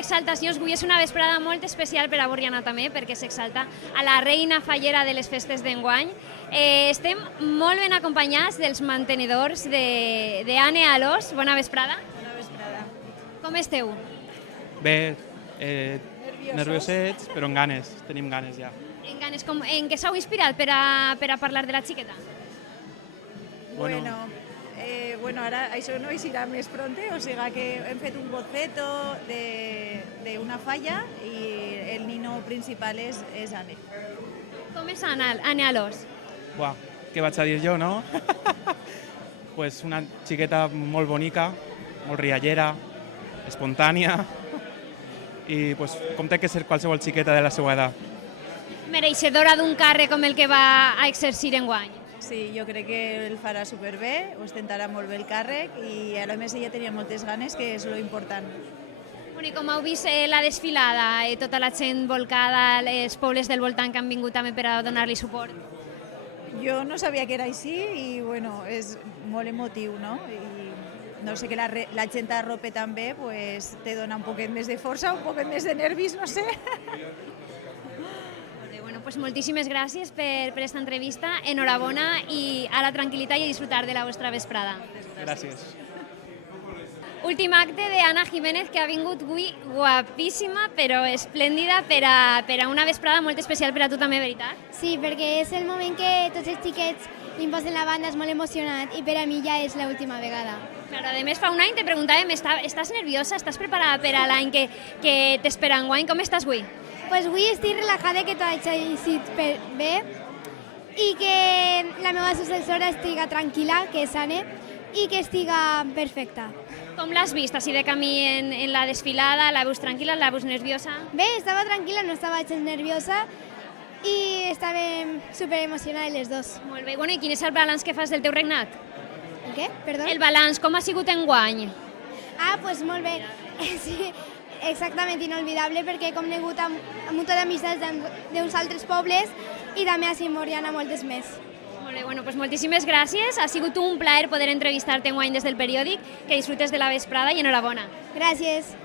d'exaltacions. Avui és una vesprada molt especial per a Borriana també, perquè s'exalta a la reina fallera de les festes d'enguany. Estem molt ben acompanyats dels mantenedors d'Anne Alòs. Bona vesprada. Bona vesprada. Com esteu? Bé, nerviosets, però amb ganes, tenim ganes ja. En què s'heu inspirat per a parlar de la xiqueta? Bueno, ara això no eixirà més pronte, o sigui que hem fet un boceto d'una falla i el nino principal és Anne. Com és Anne Alòs? Buah, què vaig a dir jo, no? Pues una xiqueta molt bonica, molt riallera, espontània i pues, com té que ser qualsevol xiqueta de la seva edat. Mereixedora d'un càrrec com el que va a exercir enguany. Sí, jo crec que el farà superbé, ostentarà molt bé el càrrec i a més ella tenia moltes ganes, que és lo important. I com heu vist la desfilada, tota la gent volcada, els pobles del voltant que han vingut també per a donar-li suport? Jo no sabia que era així i bueno, és molt emotiu, no? I no sé, que la gent arrope també, pues, te dona un poquet més de força, un poquet més de nervis, no sé. Pues moltíssimes gràcies per aquesta entrevista, enhorabona i a la tranquil·litat i a disfrutar de la vostra vesprada. Gràcies. Últim acte d'Anna Jiménez, que ha vingut avui guapíssima, però esplèndida per a una vesprada molt especial per a tu també, veritat? Sí, perquè és el moment que tots els xiquets li posen la banda, és molt emocionat i per a mi ja és l'última vegada. Claro, a més, fa un any te preguntàvem, estàs nerviosa, estàs preparada per a l'any que t'espera enguany? Com estàs avui? Pues avui estic relajada, que tot ha eixit bé i que la meva successora estiga tranquil·la, que és Anne, i que estiga perfecta. Com l'has vist, així de camí en la desfilada? La veus tranquil·la, la veus nerviosa? Bé, estava tranquil·la, no estava gens nerviosa i estàvem superemocionades les dos. Molt bé. Bueno, i quin és el balanç que fas del teu regnat? El què? Perdó? El balanç, com ha sigut enguany? Pues molt bé. Sí, exactament inolvidable, perquè he conegut amb un munt d'amistats d'uns altres pobles i també a Borriana moltes més. Molt bé, bueno, pues moltíssimes gràcies. Ha sigut un plaer poder entrevistar-te enguany des del periòdic. Que disfrutes de la vesprada i enhorabona. Gràcies.